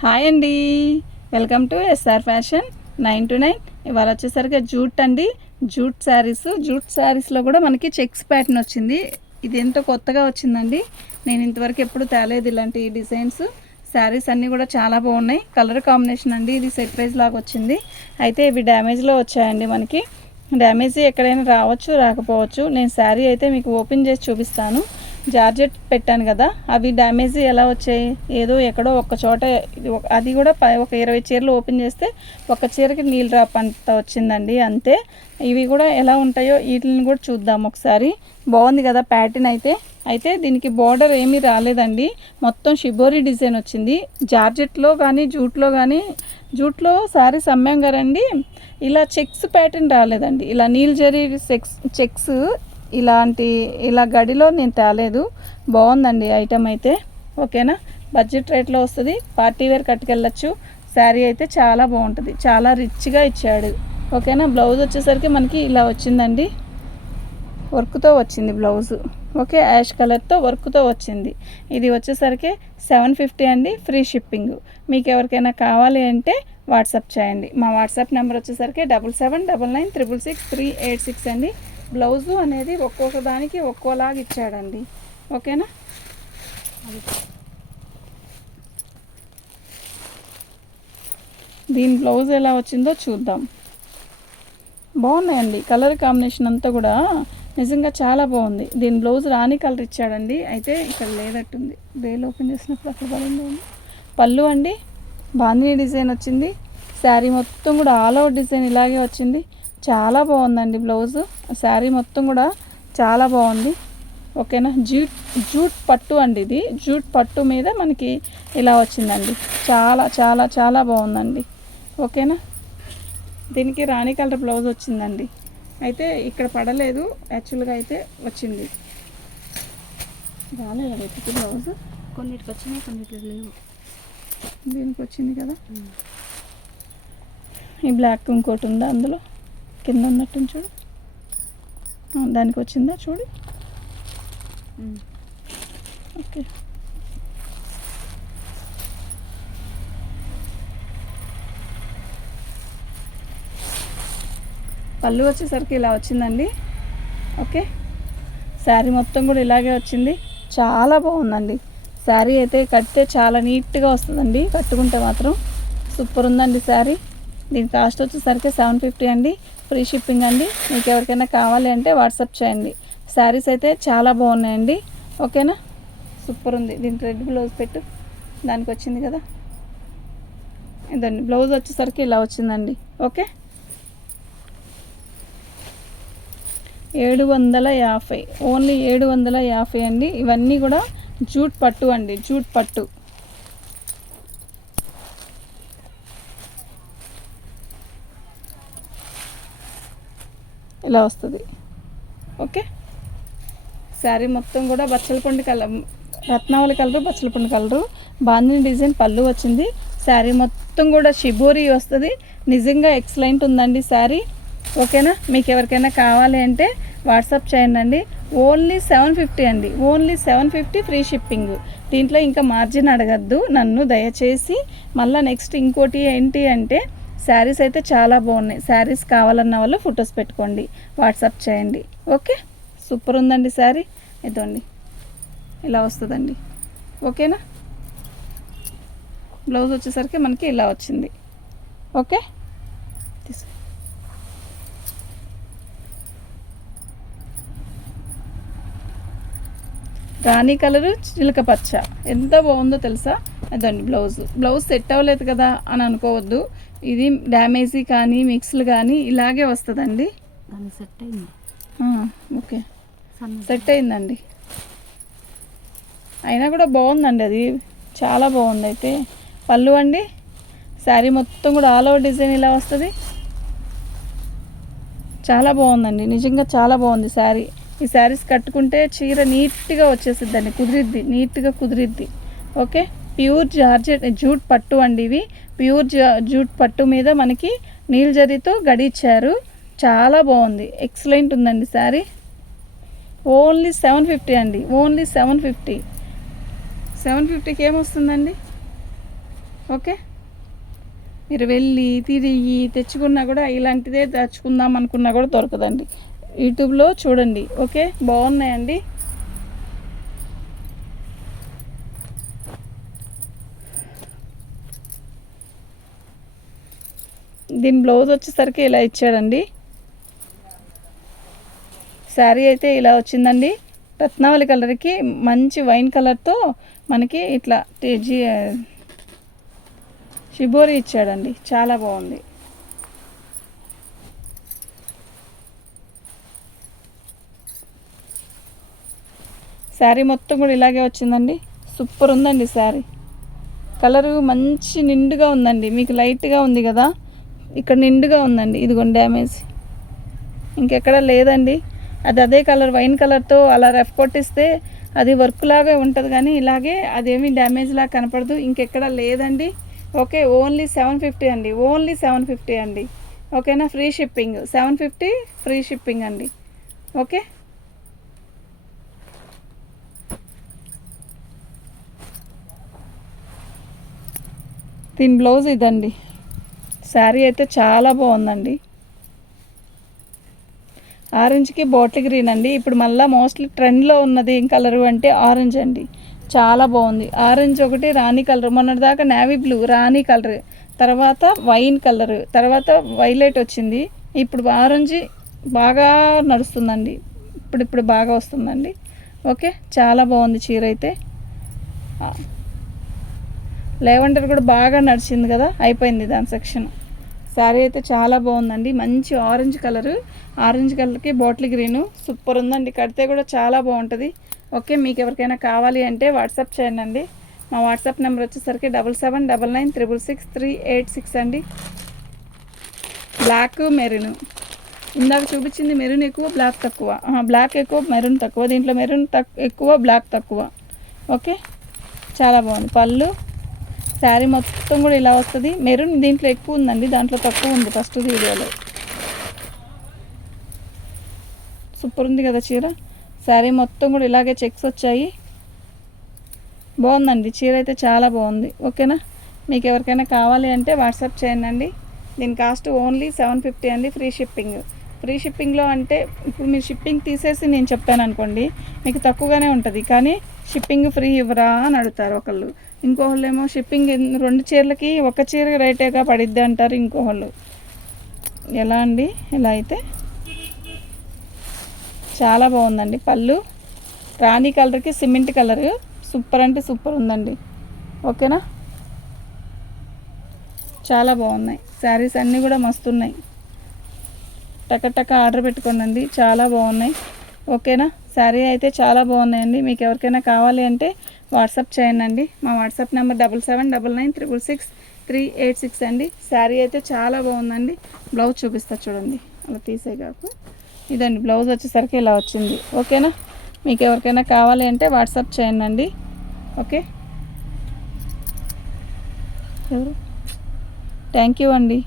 Hi అండి, welcome to SR fashion 9 to 9. ఇవాళ వచ్చేసరికి జూట్ అండి, జూట్ శారీస్లో కూడా మనకి చెక్స్ ప్యాటర్న్ వచ్చింది. ఇది ఎంతో కొత్తగా వచ్చిందండి, నేను ఇంతవరకు ఎప్పుడు తేలేదు ఇలాంటి డిజైన్స్. శారీస్ అన్నీ కూడా చాలా బాగున్నాయి. కలర్ కాంబినేషన్ అండి, ఇది సెట్ ప్రైస్ లాగా వచ్చింది. అయితే ఇవి డ్యామేజ్లో వచ్చాయండి. మనకి డ్యామేజ్ ఎక్కడైనా రావచ్చు, రాకపోవచ్చు. నేను శారీ అయితే మీకు ఓపెన్ చేసి చూపిస్తాను. జార్జెట్ పెట్టాను కదా, అవి డ్యామేజ్ ఎలా వచ్చాయి, ఏదో ఎక్కడో ఒక్క చోట, అది కూడా ఒక 20 చీరలు ఓపెన్ చేస్తే ఒక చీరకి నీళ్ళు డ్రాప్ అంత వచ్చిందండి, అంతే. ఇవి కూడా ఎలా ఉంటాయో వీటిని కూడా చూద్దాం ఒకసారి. బాగుంది కదా ప్యాటర్న్ అయితే దీనికి బార్డర్ ఏమీ రాలేదండి, మొత్తం షిబోరి డిజైన్ వచ్చింది. జార్జెట్లో కానీ జూట్లో శారీస్ అమ్మాం కదండి, ఇలా చెక్స్ ప్యాటర్న్ రాలేదండి. ఇలా నీల్ జరీ చెక్స్ ఇలా గడిలో నేను తేలేదు. బాగుందండి ఐటమ్ అయితే, ఓకేనా. బడ్జెట్ రేట్లో వస్తుంది, పార్టీ వేర్ కట్టుకెళ్ళచ్చు. శారీ అయితే చాలా బాగుంటుంది, చాలా రిచ్గా ఇచ్చాడు, ఓకేనా. బ్లౌజ్ వచ్చేసరికి మనకి ఇలా వచ్చిందండి, వర్క్తో వచ్చింది బ్లౌజు, ఓకే. యాష్ కలర్తో వర్క్తో వచ్చింది. ఇది వచ్చేసరికి 750 అండి, ఫ్రీ షిప్పింగ్. మీకు ఎవరికైనా కావాలి అంటే వాట్సాప్ చేయండి. మా వాట్సాప్ నెంబర్ వచ్చేసరికి 7799666386 అండి. బ్లౌజు అనేది ఒక్కొక్క దానికి ఒక్కోలాగా ఇచ్చాడండి, ఓకేనా. దీని బ్లౌజ్ ఎలా వచ్చిందో చూద్దాం. బాగున్నాయండి, కలర్ కాంబినేషన్ అంతా కూడా నిజంగా చాలా బాగుంది. దీని బ్లౌజ్ రాణి కలర్ ఇచ్చాడండి, అయితే ఇక్కడ లేదట్టుంది. వేలు ఓపెన్ చేసినప్పుడు అక్కడ పడింది. పళ్ళు అండి, బాందిని డిజైన్ వచ్చింది. శారీ మొత్తం కూడా ఆల్ ఓవర్ డిజైన్ ఇలాగే వచ్చింది. చాలా బాగుందండి బ్లౌజు. శారీ మొత్తం కూడా చాలా బాగుంది, ఓకేనా. జూట్ పట్టు అండి, ఇది జూట్ పట్టు మీద మనకి ఇలా వచ్చిందండి. చాలా చాలా చాలా బాగుందండి, ఓకేనా. దీనికి రాణి కలర్ బ్లౌజ్ వచ్చిందండి, అయితే ఇక్కడ పడలేదు, యాక్చువల్గా అయితే వచ్చింది. రాలేదు అయితే బ్లౌజ్, కొన్నిటికి వచ్చినాయి, కొన్నిటికి లేవు. దీనికి వచ్చింది కదా. ఈ బ్లాక్ ఇంకోటి ఉందా అందులో కింద ఉన్నట్టు చూడు, దానికి వచ్చిందా చూడు, ఓకే. పళ్ళు వచ్చేసరికి ఇలా వచ్చిందండి, ఓకే. శారీ మొత్తం కూడా ఇలాగే వచ్చింది, చాలా బాగుందండి. శారీ అయితే కడితే చాలా నీట్గా వస్తుందండి, కట్టుకుంటే మాత్రం సూపర్ ఉందండి శారీ. దీని కాస్ట్ వచ్చేసరికి 750 అండి, ఫ్రీ షిప్పింగ్ అండి. మీకు ఎవరికైనా కావాలి అంటే వాట్సాప్ చేయండి. శారీస్ అయితే చాలా బాగున్నాయండి, ఓకేనా. సూపర్ ఉంది. దీనికి రెడ్ బ్లౌజ్ పెట్టు, దానికి వచ్చింది కదా, ఇదండి బ్లౌజ్ వచ్చేసరికి ఇలా వచ్చిందండి, ఓకే. 750, ఓన్లీ 750 అండి. ఇవన్నీ కూడా జూట్ పట్టు అండి, జూట్ పట్టు. ఇలా వస్తుంది, ఓకే. శారీ మొత్తం కూడా బచ్చలపండు కలర్, రత్నావళి కలరు, బచ్చలపండు కలరు, బాందిని డిజైన్ పళ్ళు వచ్చింది. శారీ మొత్తం కూడా షిబోరి వస్తుంది, నిజంగా ఎక్సలెంట్ ఉందండి శారీ, ఓకేనా. మీకు ఎవరికైనా కావాలి అంటే వాట్సాప్ చేయండి అండి. ఓన్లీ 750 అండి, ఓన్లీ 750 ఫ్రీ షిప్పింగ్. దీంట్లో ఇంకా మార్జిన్ అడగద్దు నన్ను దయచేసి. మళ్ళీ నెక్స్ట్ ఇంకోటి ఏంటి అంటే, శారీస్ అయితే చాలా బాగున్నాయి. శారీస్ కావాలన్న వాళ్ళు ఫొటోస్ పెట్టుకోండి, వాట్సాప్ చేయండి, ఓకే. సూపర్ ఉందండి శారీ, ఇదండి ఇలా వస్తుందండి, ఓకేనా. బ్లౌజ్ వచ్చేసరికి మనకి ఇలా వచ్చింది, ఓకే. రాణి కలరు, చిలక పచ్చ, ఎంత బాగుందో తెలుసా. అదండి బ్లౌజ్ సెట్ అవ్వలేదు కదా అని అనుకోవద్దు. ఇది డ్యామేజీ కానీ మిక్స్లు కానీ ఇలాగే వస్తుందండి. సెట్ అయింది, ఓకే, సెట్ అయిందండి. అయినా కూడా బాగుందండి, అది చాలా బాగుంది. అయితే పళ్ళు అండి, శారీ మొత్తం కూడా ఆల్ ఓవర్ డిజైన్ ఇలా వస్తుంది. చాలా బాగుందండి, నిజంగా చాలా బాగుంది శారీ. ఈ శారీస్ కట్టుకుంటే చీర నీట్గా వచ్చేసిద్దండి, నీట్గా కుదిరిద్ది, ఓకే. ప్యూర్ జార్జెట్ జూట్ పట్టు అండి, ఇవి ప్యూర్ జూట్ పట్టు మీద మనకి నీల్ జరీతో గడి ఇచ్చారు. చాలా బాగుంది, ఎక్సలెంట్ ఉందండి శారీ. ఓన్లీ 750 అండి, ఓన్లీ 750. 750కి ఏమొస్తుందండి, ఓకే, మీరు వెళ్ళి తిరిగి తెచ్చుకున్నా కూడా ఇలాంటిదే తెచ్చుకుందాం అనుకున్నా కూడా దొరకదండి. యూట్యూబ్లో చూడండి. ఓకే, బాగున్నాయండి. దీని బ్లౌజ్ వచ్చేసరికి ఇలా ఇచ్చాడండి. శారీ అయితే ఇలా వచ్చిందండి. రత్నావళి కలర్కి మంచి వైన్ కలర్తో మనకి ఇట్లా షిబోరి ఇచ్చాడండి. చాలా బాగుంది. శారీ మొత్తం కూడా ఇలాగే వచ్చిందండి. సూపర్ ఉందండి శారీ. కలరు మంచి నిండుగా ఉందండి. మీకు లైట్గా ఉంది కదా, ఇక్కడ నిండుగా ఉందండి. ఇదిగోండి డ్యామేజ్ ఇంకెక్కడ లేదండి. అది అదే కలర్ వైన్ కలర్తో అలా రఫ్ కొట్టిస్తే అది వర్క్ లాగే ఉంటుంది, కానీ ఇలాగే అదేమీ డ్యామేజ్ లాగా కనపడదు. ఇంకెక్కడ లేదండి. ఓకే, ఓన్లీ 750 అండి. ఓన్లీ 750 అండి. ఓకేనా, ఫ్రీ షిప్పింగ్. 750 ఫ్రీ షిప్పింగ్ అండి. ఓకే, దీని బ్లౌజ్ ఇదండి. శారీ అయితే చాలా బాగుందండి. ఆరెంజ్కి బాటిల్ గ్రీన్ అండి. ఇప్పుడు మళ్ళీ మోస్ట్లీ ట్రెండ్లో ఉన్నది ఏం కలరు అంటే ఆరెంజ్ అండి. చాలా బాగుంది. ఆరెంజ్ ఒకటి, రాణి కలర్, మొన్నటిదాకా నేవీ బ్లూ, రాణి కలర్, తర్వాత వైన్ కలర్, తర్వాత వైలెట్ వచ్చింది. ఇప్పుడు ఆరెంజ్ బాగా నడుస్తుందండి. ఇప్పుడు బాగా వస్తుందండి. ఓకే, చాలా బాగుంది చీర అయితే. లెవెండర్ కూడా బాగా నడిచింది కదా, అయిపోయింది దాని సెక్షన్. శారీ అయితే చాలా బాగుందండి. మంచి ఆరెంజ్ కలరు, ఆరెంజ్ కలర్కి బాటిల్ గ్రీను సూపర్ ఉందండి. కడితే కూడా చాలా బాగుంటుంది. ఓకే, మీకు ఎవరికైనా కావాలి అంటే వాట్సాప్ చేయండి. మా వాట్సాప్ నెంబర్ వచ్చేసరికి 7799666386 అండి. బ్లాక్ మెరూన్, ఇందాక చూపించింది మెరూన్ ఎక్కువ బ్లాక్ తక్కువ. బ్లాక్ ఎక్కువ మెరూన్ తక్కువ. దీంట్లో మెరూన్ ఎక్కువ బ్లాక్ తక్కువ. ఓకే, చాలా బాగుంది. పళ్ళు శారీ మొత్తం కూడా ఇలా వస్తుంది. మెరూన్ దీంట్లో ఎక్కువ ఉందండి, దాంట్లో తక్కువ ఉంది ఫస్ట్ వీడియోలో. సూపర్ ఉంది కదా చీర. శారీ మొత్తం కూడా ఇలాగే చెక్స్ వచ్చాయి. బాగుందండి చీర అయితే చాలా బాగుంది. ఓకేనా, మీకు ఎవరికైనా కావాలి అంటే వాట్సాప్ చేయండి. దీని కాస్ట్ ఓన్లీ 750 అండి. Free shipping. ఫ్రీ షిప్పింగ్లో అంటే ఇప్పుడు మీరు షిప్పింగ్ తీసేసి నేను చెప్పాను అనుకోండి, మీకు తక్కువగానే ఉంటుంది, కానీ షిప్పింగ్ ఫ్రీ ఇవ్వరా అని అడుగుతారు ఒకళ్ళు. ఇంకోళ్ళు ఏమో షిప్పింగ్ 2 చీరలకి ఒక చీర రేటేగా పడిద్ది అంటారు ఇంకోళ్ళు. ఎలా అండి, ఇలా అయితే చాలా బాగుందండి. పళ్ళు రాణి కలర్కి సిమెంట్ కలర్ సూపర్ అంటే సూపర్ ఉందండి. ఓకేనా, చాలా బాగున్నాయి శారీస్ అన్నీ కూడా మస్తు ఉన్నాయి. టక ఆర్డర్ పెట్టుకోండి, చాలా బాగున్నాయి. ఓకేనా, శారీ అయితే చాలా బాగున్నాయండి. మీకు ఎవరికైనా కావాలి అంటే వాట్సాప్ చేయండి. మా వాట్సాప్ నెంబర్ 7799666386 అండి. శారీ అయితే చాలా బాగుందండి. బ్లౌజ్ చూపిస్తా చూడండి, అలా తీసే కాకు. ఇదండి బ్లౌజ్ వచ్చేసరికి ఇలా వచ్చింది. ఓకేనా, మీకు ఎవరికైనా కావాలి అంటే వాట్సాప్ చేయండి. ఓకే, థ్యాంక్ యూ అండి.